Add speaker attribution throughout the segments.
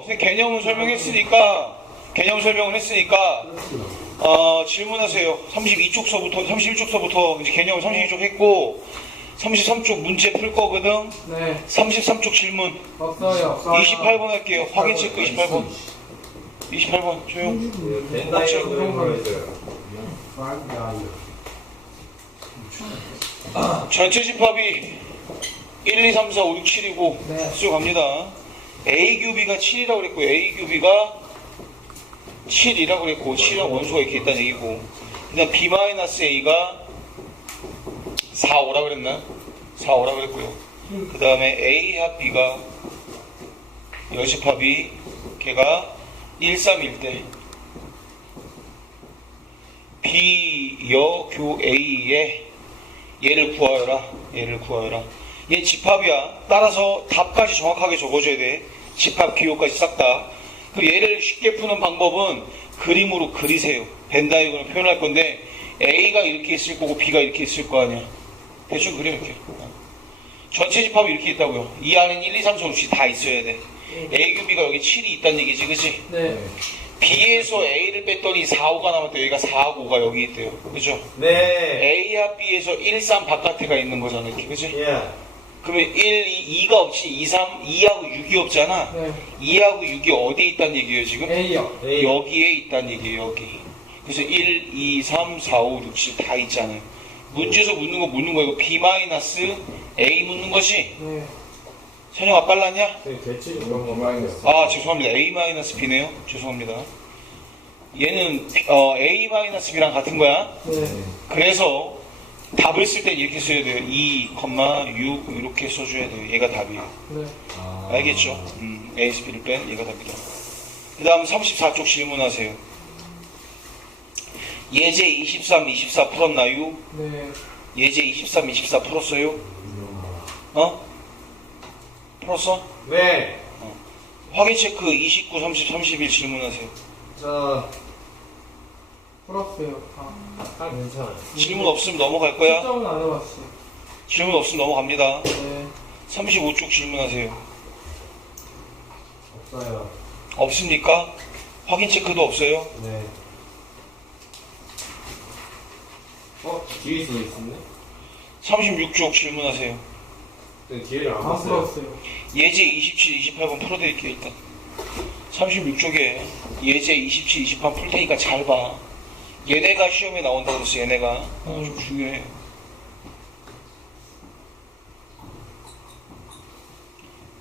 Speaker 1: 선생님 개념은 설명했으니까 개념 설명을 했으니까 어, 질문하세요. 32쪽서부터 31쪽서부터 이제 개념 32쪽 했고 33쪽 문제 풀 거거든.
Speaker 2: 네.
Speaker 1: 33쪽 질문
Speaker 2: 없어요.
Speaker 1: 28번 할게요. 확인 체크 28번. 28번 조용. 전체 집합이 1, 2, 3, 4, 5, 6, 7이고
Speaker 2: 네.
Speaker 1: 쭉 갑니다. A 규비가 7이라고 그랬고 A 규비가 7이라고 그랬고 7이랑 원소가 이렇게 있다는 얘기고 그다음 B-A가 4, 5라 그랬나? 4, 5라 그랬고요. 그 다음에 A 합 B가 여집합이 걔가 1, 3, 1대 B 여교 A의 얘를 구하여라. 얘를 구하여라. 얘 집합이야. 따라서 답까지 정확하게 적어줘야 돼. 집합 기호까지 싹 다. 그리고 얘를 쉽게 푸는 방법은 그림으로 그리세요. 벤다이어그램 표현할 건데 A가 이렇게 있을 거고 B가 이렇게 있을 거 아니야. 대충 그려 이렇게. 전체 집합이 이렇게 있다고요. 이 안엔 1, 2, 3, 4, 5, 6이 다 있어야 돼. A 교 B가 여기 7이 있다는 얘기지, 그치?
Speaker 2: 네.
Speaker 1: B에서 A를 뺐더니 4, 5가 남았대요. 여기가 4, 5가 여기 있대요. 그죠?
Speaker 3: 네.
Speaker 1: A와 B에서 1, 3 바깥에가 있는 거잖아, 이렇게. 그지?
Speaker 3: 예.
Speaker 1: 그러면 1, 2, 2가 없이 2, 3, 2하고 6이 없잖아.
Speaker 2: 네.
Speaker 1: 2하고 6이 어디에 있다는 얘기예요, 지금?
Speaker 2: A요.
Speaker 3: 네.
Speaker 1: 여기에 있다는 얘기예요, 여기. 그래서 1, 2, 3, 4, 5, 6, 7 다 있잖아요. 문제에서 묻는 거 묻는 거 이거 B 마이너스 A 묻는 거지?
Speaker 2: 네.
Speaker 1: 찬영아 빨랐냐?
Speaker 3: 네, 대체 그런 거 마이너스.
Speaker 1: 아 죄송합니다. A 마이너스 B네요. 죄송합니다. 얘는 어, A 마이너스 B랑 같은 거야.
Speaker 2: 네.
Speaker 1: 그래서 답을 쓸 때 이렇게 써야 돼요. 2, 6 이렇게 써줘야 돼요. 얘가 답이에요.
Speaker 2: 네.
Speaker 1: 알겠죠? 음, B를 뺀 얘가 답이다. 그 다음 34쪽 질문하세요. 예제 23, 24 풀었나요?
Speaker 2: 네.
Speaker 1: 예제 23, 24 풀었어요? 어? 풀었어?
Speaker 3: 네.
Speaker 1: 확인 체크 29, 30, 31 질문하세요.
Speaker 3: 저,
Speaker 2: 풀었어요. 아.
Speaker 3: 아, 괜찮아요.
Speaker 1: 질문 없으면 넘어갈 거야.
Speaker 2: 시점은 안 해봤어요.
Speaker 1: 질문 없으면 넘어갑니다.
Speaker 2: 네.
Speaker 1: 35쪽 질문하세요.
Speaker 3: 없어요.
Speaker 1: 없습니까? 확인 체크도 없어요?
Speaker 3: 네. 어, 뒤에 있어 있었네?
Speaker 1: 36쪽 질문하세요.
Speaker 3: 네, 뒤에를
Speaker 2: 안안
Speaker 3: 봤어요.
Speaker 2: 풀었어요.
Speaker 1: 예제 27, 28번 풀어드릴게요, 일단. 36쪽에 예제 27, 28번 풀 테니까 잘 봐. 얘네가 시험에 나온다고 그랬어, 얘네가. 어, 좀 중요해요.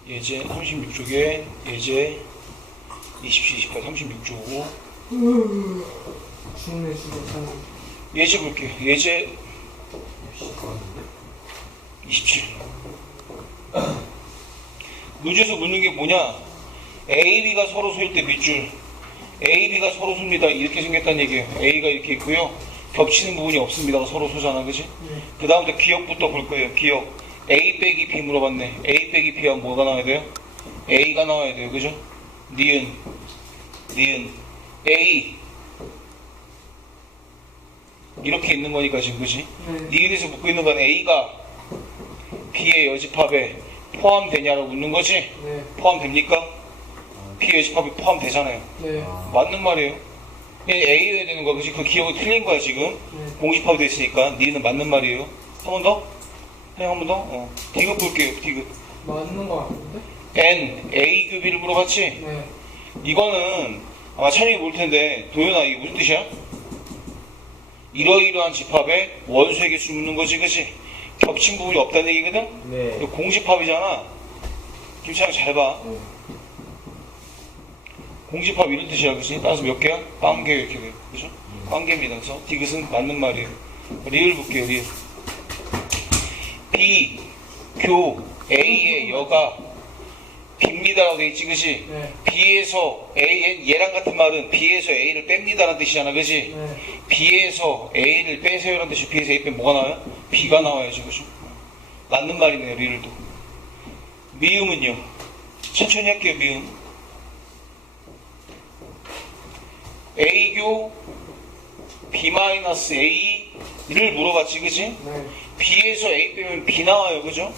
Speaker 1: 예제 36쪽에 예제 27, 28, 36쪽.
Speaker 2: 죽네. 참.
Speaker 1: 예제 볼게요. 예제 27. 문제에서 묻는 게 뭐냐? A, B가 서로 소일 때 밑줄. A, B가 서로 섭니다. 이렇게 생겼다는 얘기예요. A가 이렇게 있고요. 겹치는 부분이 없습니다. 서로 소잖아, 그지?
Speaker 2: 네.
Speaker 1: 그 다음부터 기억부터 볼 거예요. 기억. A 빼기 B 물어봤네. A 빼기 B하면 뭐가 나와야 돼요? A가 나와야 돼요. 그죠? 니은, 니은, A. 이렇게 있는 거니까 지금, 그지?
Speaker 2: 네.
Speaker 1: 니은에서 묻고 있는 건 A가 B의 여집합에 포함되냐라고 묻는 거지?
Speaker 2: 네.
Speaker 1: 포함됩니까? B 여집합이 포함되잖아요.
Speaker 2: 네.
Speaker 1: 맞는 말이에요. 얘 A여야 되는 거야. 그지? 그 기억이 틀린 거야, 지금.
Speaker 2: 네.
Speaker 1: 공집합이 됐으니까. 니는 맞는 말이에요. 한 번 더? 그냥 한번 더? 어. 디귿 볼게요, 디귿.
Speaker 2: 맞는 거 같은데?
Speaker 1: N, A 규비를 물어봤지?
Speaker 2: 네.
Speaker 1: 이거는 아마 찬영이 볼 텐데, 도현아, 이게 무슨 뜻이야? 이러이러한 집합에 개수를 묻는 거지, 그지? 겹친 부분이 없다는 얘기거든?
Speaker 3: 네.
Speaker 1: 공집합이잖아. 김찬영 잘 봐.
Speaker 3: 네.
Speaker 1: 공집합 이런 뜻이야, 그지? 따라서 몇 개야? 빵개 이렇게 돼요. 그죠? 빵개입니다. 그래서 디귿은 맞는 말이에요. 리을 볼게요, 리을. B, 교, A의 여가 B입니다라고 돼 있지, 그지?
Speaker 2: 네.
Speaker 1: B에서 A, 얘랑 같은 말은 B에서 A를 뺍니다라는 뜻이잖아, 그지?
Speaker 2: 네.
Speaker 1: B에서 A를 빼세요라는 뜻이 B에서 A 빼면 뭐가 나와요? B가 나와야지, 그죠? 맞는 말이네요, 리을도. 미음은요? 천천히 할게요, 미음. A교 B-A를 물어봤지, 그지?
Speaker 2: 네.
Speaker 1: B에서 A 빼면 B 나와요, 그죠?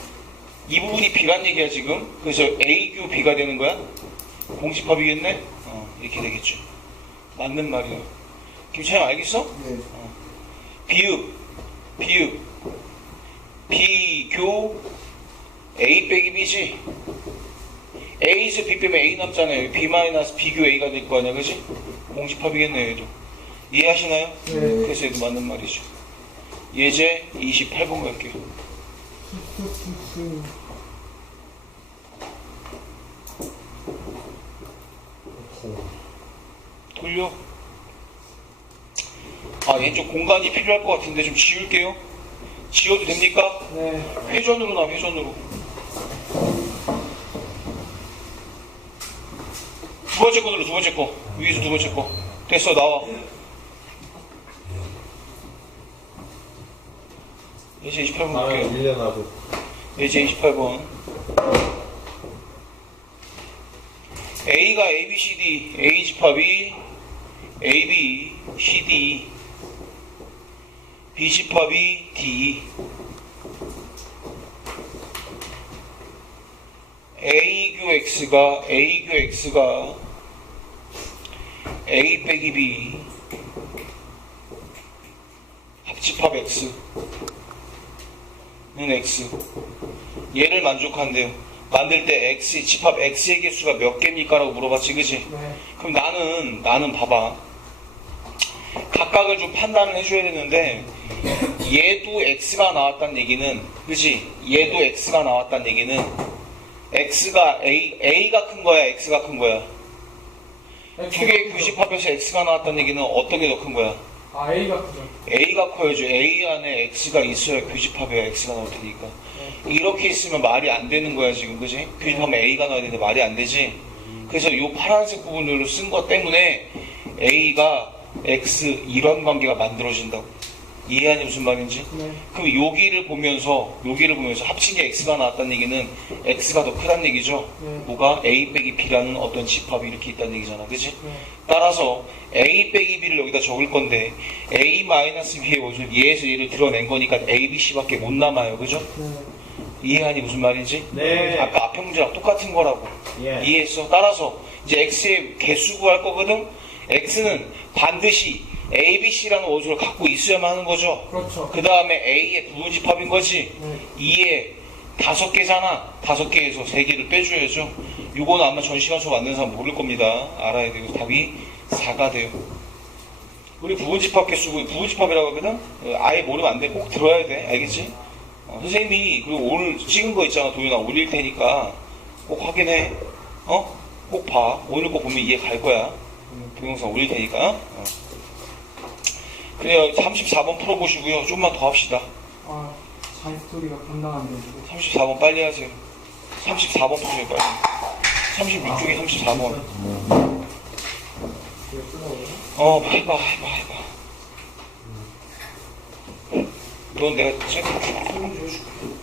Speaker 1: 이 부분이 B란 얘기야, 지금. 그래서 A교 B가 되는 거야. 공집합이겠네? 어, 이렇게 되겠죠. 맞는 말이야. 김찬영 알겠어?
Speaker 2: 네.
Speaker 1: 비읍, 비읍, 비교, A 빼기 B지? A에서 B 빼면 A 남잖아요. B 마이너스 비교 A가 될 거 아니야, 그지? 공집합이겠네, 얘도. 이해하시나요?
Speaker 2: 네.
Speaker 1: 그래서 얘도 맞는 말이죠. 예제 28번 갈게요. 돌려. 아, 얘좀 공간이 필요할 것 같은데 좀 지울게요. 지워도 됩니까?
Speaker 2: 네.
Speaker 1: 회전으로 나, 회전으로. 번째 거 눌러, 두 번째 거. 위에서 두 번째 거. 됐어, 나와. 예제 28번
Speaker 3: 다음에
Speaker 1: 볼게요.
Speaker 3: 1년 하고.
Speaker 1: 예제 28번. A가 A, B, C, D, A 집합이 A, B, C, D, B 집합이 D, A 교 X가 A 교 X가 A 빼기 B 합집합 X는 X 얘를 만족한대요. 만들 때 X, 집합 X의 개수가 몇 개입니까? 라고 물어봤지, 그지?
Speaker 2: 네.
Speaker 1: 그럼 나는, 나는 봐봐. 각각을 좀 판단을 해줘야 되는데, 얘도 X가 나왔다는 얘기는, 그지? 얘도 X가 나왔다는 얘기는, X가 A, A가 큰 거야, X가 큰 거야? 크게 교집합에서 X가 나왔다는 얘기는 어떤 게 더 큰 거야?
Speaker 2: 아, A가 크죠.
Speaker 1: A가 커야죠. A 안에 X가 있어야 교집합에 X가 나올 테니까.
Speaker 2: 네.
Speaker 1: 이렇게 있으면 말이 안 되는 거야, 지금. 그지? 교집하면 A가 나와야 되는데 말이 안 되지? 그래서 이 파란색 부분으로 쓴 것 때문에 A가 X 이런 관계가 만들어진다고. 이해하니 무슨 말인지?
Speaker 2: 네.
Speaker 1: 그럼 여기를 보면서, 여기를 보면서 합친 게 X가 나왔다는 얘기는 X가 더 크다는 얘기죠?
Speaker 2: 네.
Speaker 1: 뭐가 A 빼기 B라는 어떤 집합이 이렇게 있다는 얘기잖아. 그지?
Speaker 2: 네.
Speaker 1: 따라서 A 빼기 B를 여기다 적을 건데 A 마이너스 B의 원소를 얘에서 얘를 드러낸 거니까 A, B, C밖에 못 남아요. 그죠?
Speaker 2: 네.
Speaker 1: 이해하니 무슨 말인지?
Speaker 3: 네.
Speaker 1: 아까 앞에 문제랑 똑같은 거라고.
Speaker 3: 예.
Speaker 1: 이해했어? 따라서 이제 X의 개수 구할 거거든? X는 반드시 A, B, C라는 원소를 갖고 있어야만 하는 거죠.
Speaker 2: 그렇죠.
Speaker 1: 그 다음에 A의 부분집합인 거지.
Speaker 2: 네.
Speaker 1: 2에 다섯 개잖아. 다섯 개에서 세 개를 빼줘야죠. 요거는 아마 수업 만드는 사람 모를 겁니다. 알아야 되고 답이 4가 돼요. 우리 부분집합 개수, 부분집합이라고 하거든? 아예 모르면 안 돼. 꼭 들어야 돼. 알겠지? 어, 선생님이 그리고 오늘 찍은 거 있잖아. 도윤아 올릴 테니까 꼭 확인해. 어? 꼭 봐. 오늘 꼭 보면 이해 갈 거야. 동영상 올릴 테니까. 어. 그래요. 34번 풀어보시고요. 좀만 더 합시다.
Speaker 2: 아, 자기 스토리가 감당 안 되고.
Speaker 1: 34번 빨리 하세요. 34번 푸세요, 빨리. 36중에 34번. 어, 해봐, 해봐, 해봐. 넌 내가 책 설문 좀 해줄게.